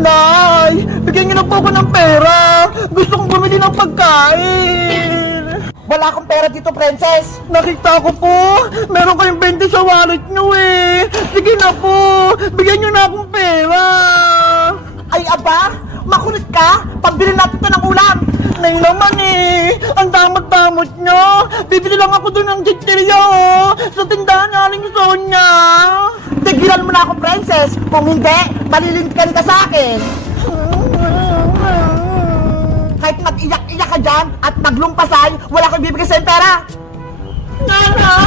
Nay, bigyan niyo na po ako ng pera. Gusto kong bumili ng pagkain. Wala akong pera dito, princess. Nakita ko po, meron kayong 20 sa wallet niyo eh. Sige na po, bigyan niyo na akong pera. Ay, aba, makulit ka. Pambili natin ito ng ulam. Nay naman eh, ang damot-damot niyo. Bibili lang ako doon ng chichirya oh, sa tindahan ni Aling Sonia. Tigilan mo na ako, princess. Kung hindi, malilintikan ka sa akin. Kahit mag-iyak-iyak ka dyan at maglumpasay, wala ko ibibigay sa'yo pera. Nanay!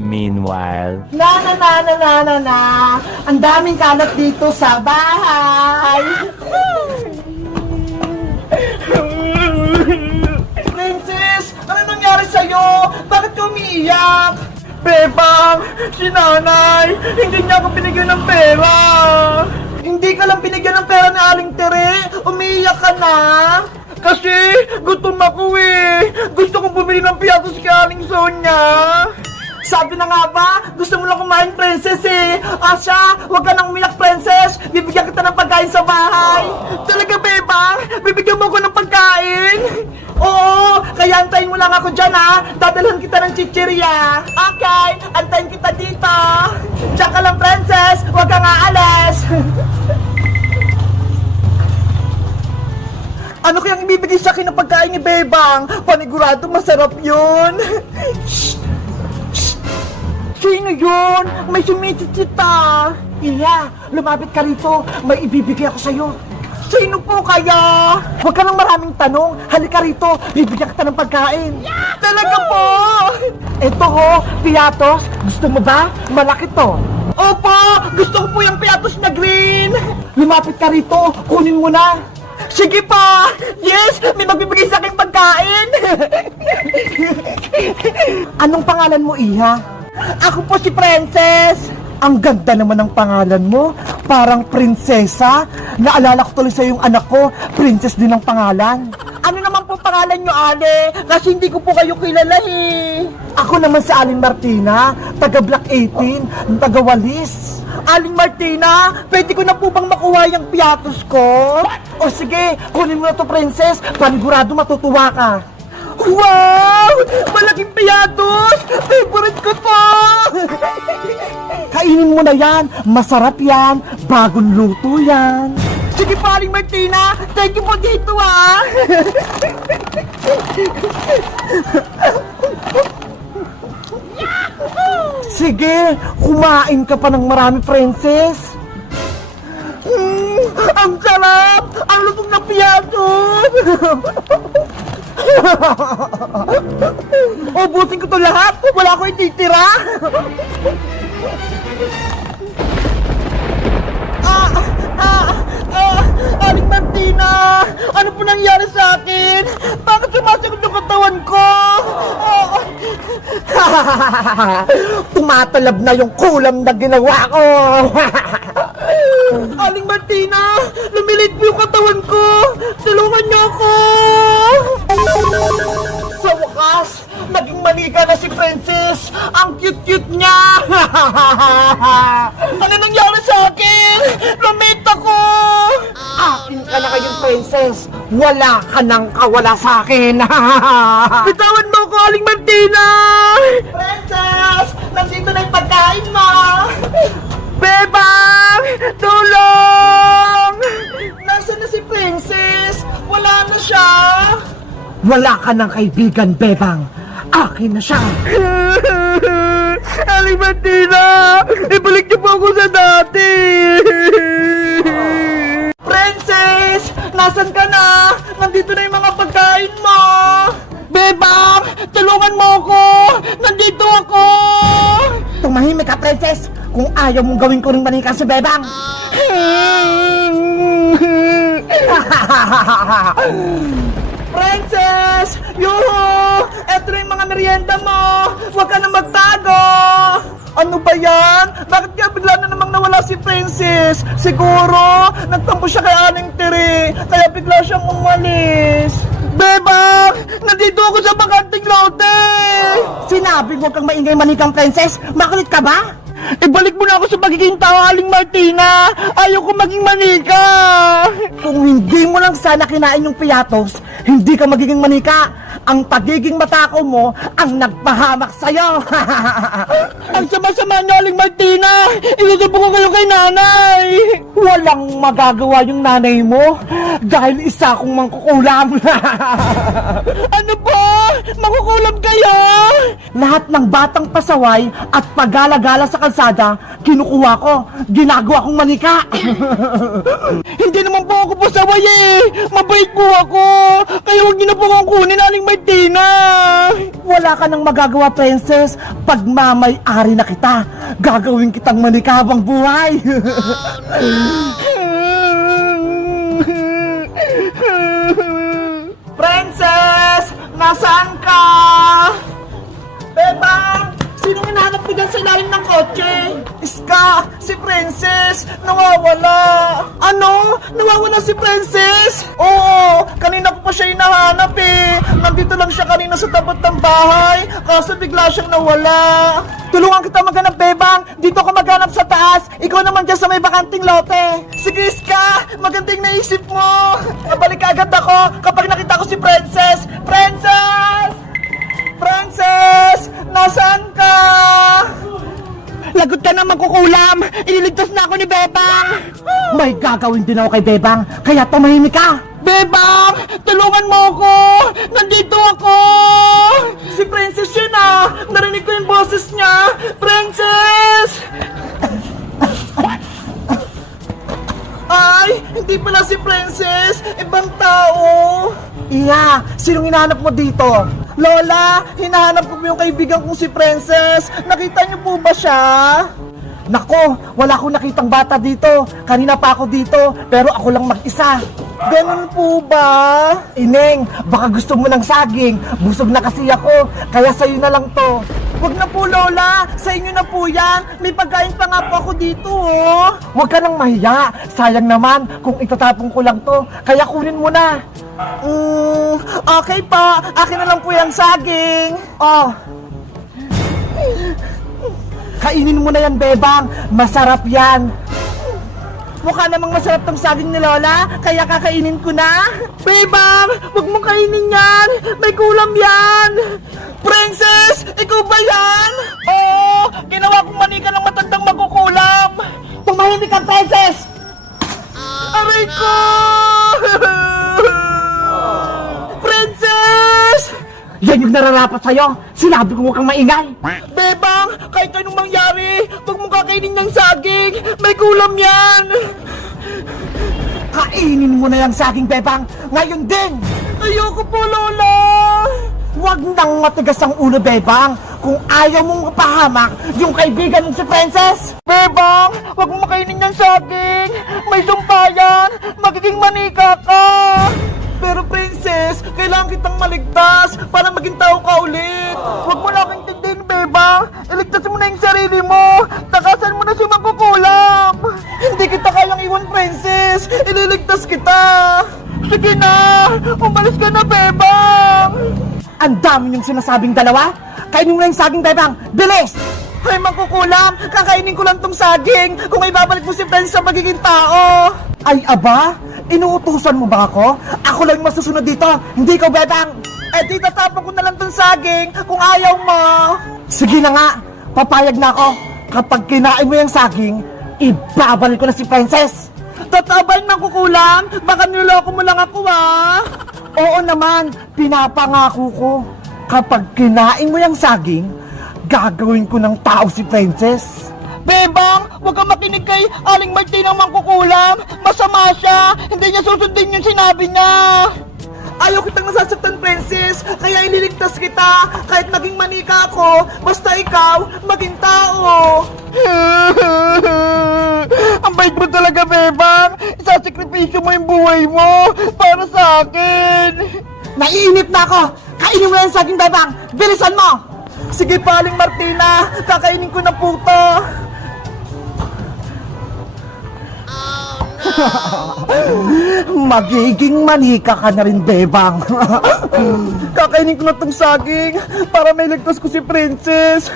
Meanwhile, Na. Ang daming kalat dito sa bahay. Princess, ano nangyari sa'yo? Bakit ka umiiyak? Bebang, si nanay, hindi niya ako binigyan ng pera. Hindi ka lang binigyan ng pera ni Aling Tere, umiiyak ka na. Kasi gutom ako eh. Gusto kong bumili ng piyatos kay Aling Sonia. Sabi na nga ba, gusto mo lang kumain, princess eh. Asya, huwag ka nang umiyak, princess. Bibigyan kita ng pagkain sa bahay. Talaga, Bebang? Bibigyan mo ko ng pagkain? Oo, kaya antayin mo lang ako dyan ha. Dadalhan kita ng chichirya. Okay, antayin kita dito. Diyan ka lang, princess. Huwag kang aalis. Ano kayang ibibigay sa akin ng pagkain ni Bebang? Panigurado masarap yun. Sino yun? May sumisitsita. Iya, lumapit ka rito. May ibibigay ako sa'yo. Sino po kaya? Huwag ka nang maraming tanong. Halika rito, bibigyan kita ng pagkain. Talaga po? Ito ho, piatos. Gusto mo ba? Malaki to. Opo! Gusto ko po yung piatos na green! Lumapit ka rito, kunin mo na. Sige pa! Yes! May magbibigay sa akin pagkain! Anong pangalan mo, Iha? Ako po si Princess! Ang ganda naman ng pangalan mo. Parang prinsesa. Naalala ko tuloy sa yung anak ko. Princess din ang pangalan. Ano naman po pangalan nyo, Ale? Kasi hindi ko po kayo kilala eh. Ako naman si Aling Martina, taga Block 18, taga Walis. Aling Martina, pwede ko na po bang makuha yung piatos ko? O sige, kunin mo na to, princess. Panigurado matutuwa ka. Wow! Malaking piatos! Favorite ko to! Kainin mo na yan. Masarap yan. Bagong luto yan. Sige po, Aling Martina! Thank you po dito ah! Sige, kumain ka pa ng marami, princess. Ang sarap! Ang lutong na piatos! Ubusin ko to lahat! Wala ko ititira! Aling Martina! Ano po nangyari sa akin? Bakit sumasagot yung katawan ko? Tumatalab na yung kulam na ginawa ko. Aling Martina! Lumilit po yung katawan ko! Tulungan niyo ako! Sa wakas, naging manika na si Princess. Ang cute-cute niya. Ano nangyari sa akin? Lumit ako! Akin ka na kayong princess. Wala ka nang kawala sa akin. Bitawan mo ko, Aling Martina! Princess, nandito na yung pagkain mo. Bebang! Tulong! Nasaan na si Princess? Wala na siya. Wala ka ng kaibigan, Bebang. Akin na siya. Aling Martina! Ibalik niyo po ako sa dati! Princess! Nasaan ka na? Nandito na yung mga pagkain mo! Bebang! Tulungan mo ako! Nandito ako! Tumahimik ka, Princess. Kung ayaw mong gawin ko rin manika si Bebang. Princess! Yuhu! Eto na yung mga merienda mo! Huwag ka na magtago! Ano ba yan? Bakit kaya bigla na namang nawala si Princess? Siguro, nagtampo siya kay Aling Tere, kaya bigla siyang umalis. Bebang! Nandito ako sa bakanting lote! Sinabi mo kang maingay manikang princess, makulit ka ba? Ibalik mo na ako sa pagiging tao, Aling Martina! Ayaw ko maging manika! Kung hindi mo lang sana kinain yung piyatos, hindi ka magiging manika. Ang pagiging matakaw mo ang nagpahamak sa'yo. Ang sama-sama niyo, Aling Martina! Inutubo ko kayo kay nanay! Walang magagawa yung nanay mo dahil isa akong mangkukulam. Ano ba? Makukulam kayo? Lahat ng batang pasaway at pagala-gala sa kalsada, kinukuha ko, ginagawa kong manika. Hindi naman po ako pasaway eh! Mabait po ako! Kaya huwag niyo na po akong kunin, Aling Martina! Wala ka nang magagawa, princess. Pagmamay-ari na kita, gagawin kitang manika habang buhay. Princess! Nasaan ka? Bebang! Sinong hinahanap mo dyan sa ilalim ng kotse? Iska! Si Princess! Nawawala! Ano? Nawawala si Princess? Oo! Kanina ko pa siya hinahanap eh! Nandito lang siya kanina sa tapat ng bahay, kaso bigla siyang nawala! Tulungan kita maghanap, Bebang! Dito ka maghanap sa taas! Ikaw naman dyan sa may bakanting lote! Sige, Iska! Magandang naisip mo! Nabalik agad ako kapag nakita ko si Princess! Princess! Princess! Nasaan ka? Lagot ka na magkukulam! Ililigtas na ako ni Bebang! May gagawin din ako kay Bebang, kaya tumahimik ka! Bebang! Tulungan mo ako! Nandito ako! Si Princess yun ah! Narinig ko yung boses niya! Princess! Ay! Hindi pala si Princess! Ibang tao! Iya! Sinong hinahanap mo dito? Lola! Hinahanap ko po yung kaibigan kong si Princess! Nakita niyo po ba siya? Nako! Wala akong nakitang bata dito! Kanina pa ako dito, pero ako lang mag-isa! Ganun po ba? Ineng, baka gusto mo ng saging. Busog na kasi ako, kaya sa'yo na lang to. Huwag na po, Lola. Sa inyo na po yan. May pagkain pa nga po ako dito, oh. Huwag ka nang mahiya. Sayang naman kung itatapon ko lang to. Kaya kunin mo na. Okay pa. Akin na lang po yung saging. Oh. Kainin mo na yan, Bebang. Masarap yan. Mukha namang masarap tong saging ni Lola, kaya kakainin ko na. Bebang, huwag mong kainin yan. May kulam yan. Princess, ikaw ba yan? Oo! Ginawa kong manika ng matandang magkukulam! Tumahimik ka, Princess! Aray ko! Princess! Yan yung nararapat sa'yo. Sinabi ko huwag kang maingay. Bebang, kahit anong mangyari, huwag mong kakainin ng saging! May kulam yan! Kainin mo na yung saging, Bebang. Ngayon din. Ayoko po, Lola! Huwag nang matigas ang ulo, Bebang. Kung ayaw mong mapahamak yung kaibigan mong si Princess. Bebang, huwag mong makainin ng saging! May sumpayan! Magiging manika ka! Pero Princess, kailangan kitang maligtas para maging tao ka ulit. Huwag mo na akong intindihin, Bebang! Iligtas mo na yung sarili mo! Takasan mo na si magkukulam! Hindi kita kayang iwan, Princess. Ililigtas kita. Sige na! Umalis ka na, Bebang! Ang dami niyong sinasabing dalawa. Kainin mo na yung saging, Bebang. Bilis! Ay, magkukulam. Kakainin ko lang tong saging kung may babalik mo si Princess sa magiging tao. Ay, aba? Inuutusan mo ba ako? Ako lang yung masusunod dito. Hindi ko, Bebang. Eh, di tatapon ko na lang tong saging kung ayaw mo. Sige na nga. Papayag na ako. Kapag kinain mo yung saging, ibabalik ko na si Princess. Tatabay ng kukulam? Baka niloko mo lang ako, ah. Oo naman, pinapangako ko. Kapag kinain mo yung saging, gagawin ko ng tao si Princess. Bebang, huwag kang makinig kay Aling Martina mangkukulam! Masama siya! Hindi niya susundin yung sinabi niya! Ayaw kitang nasasaktan, Princess, kaya ililigtas kita. Kahit maging manika ako, basta ikaw, maging tao. Ang bait mo talaga, Bebang! Isasakripisyo mo yung buhay mo para sa akin! Naiinip na ako. Kainin mo yung saging, Bebang. Bilisan mo. Sige pa, Aling Martina. Kakainin ko na po to. Magiging manika ka na rin, Bebang. Kakainin ko na tong saging para may ligtas ko si Princess.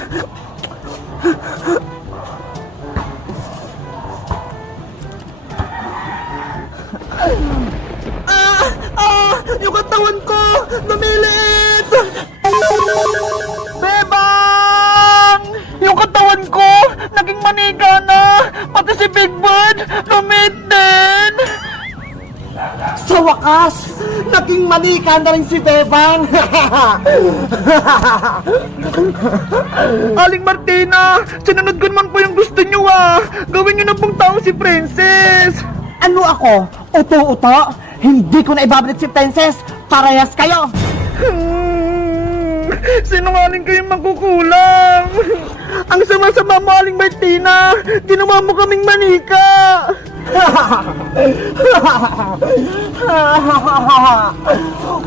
Yung katawan ko! Lumiliit! Bebang! Yung katawan ko! Naging manika na! Pati si Big Bird! Lumit din! Sa wakas, naging manika na rin si Bebang. Aling Martina! Sinunod ko naman po yung gusto nyo ah! Gawin nyo na pong tao si Princess! Ano ako? Uto-uto? Hindi ko na ibabalik si Princess. Parehas kayo. Sinungaling kayong magkukulang! Ang sama-sama mo, Aling Martina! Ginawa mo kaming manika!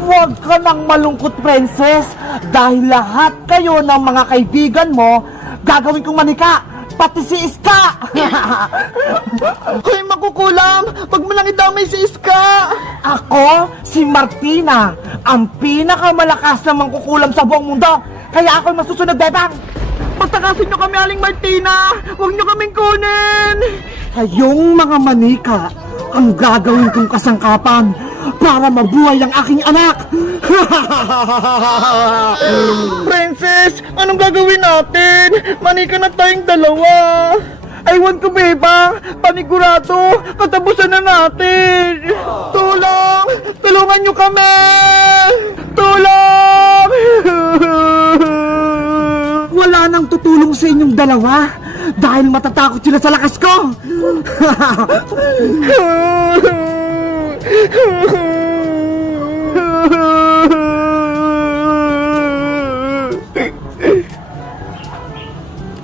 Huwag ka nang malungkot, Princess. Dahil lahat kayo ng mga kaibigan mo, gagawin kong manika. Pati si Iska. Hoy, makukulam! Wag mo lang idamay si Iska! Ako, si Martina, ang pinakamalakas na mangkukulam sa buong mundo. Kaya ako'y masusunod, Bebang. Pagtakasin nyo kami, Aling Martina! Huwag nyo kaming kunin! Kayong mga manika ang gagawin kong kasangkapan para mabuhay ang aking anak. Princess, anong gagawin natin? Manika na tayong dalawa! Aywan ko, Bebang! Panigurado! Katapusan na natin! Tulong! Tulungan nyo kami! Tulong! Wala nang tutulong sa inyong dalawa dahil matatakot sila sa lakas ko.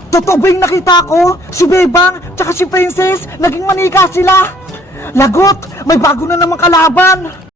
Totoo ba yung nakita ko? Si Bebang tsaka si Princess, naging manika sila. Lagot, may bago na namang kalaban.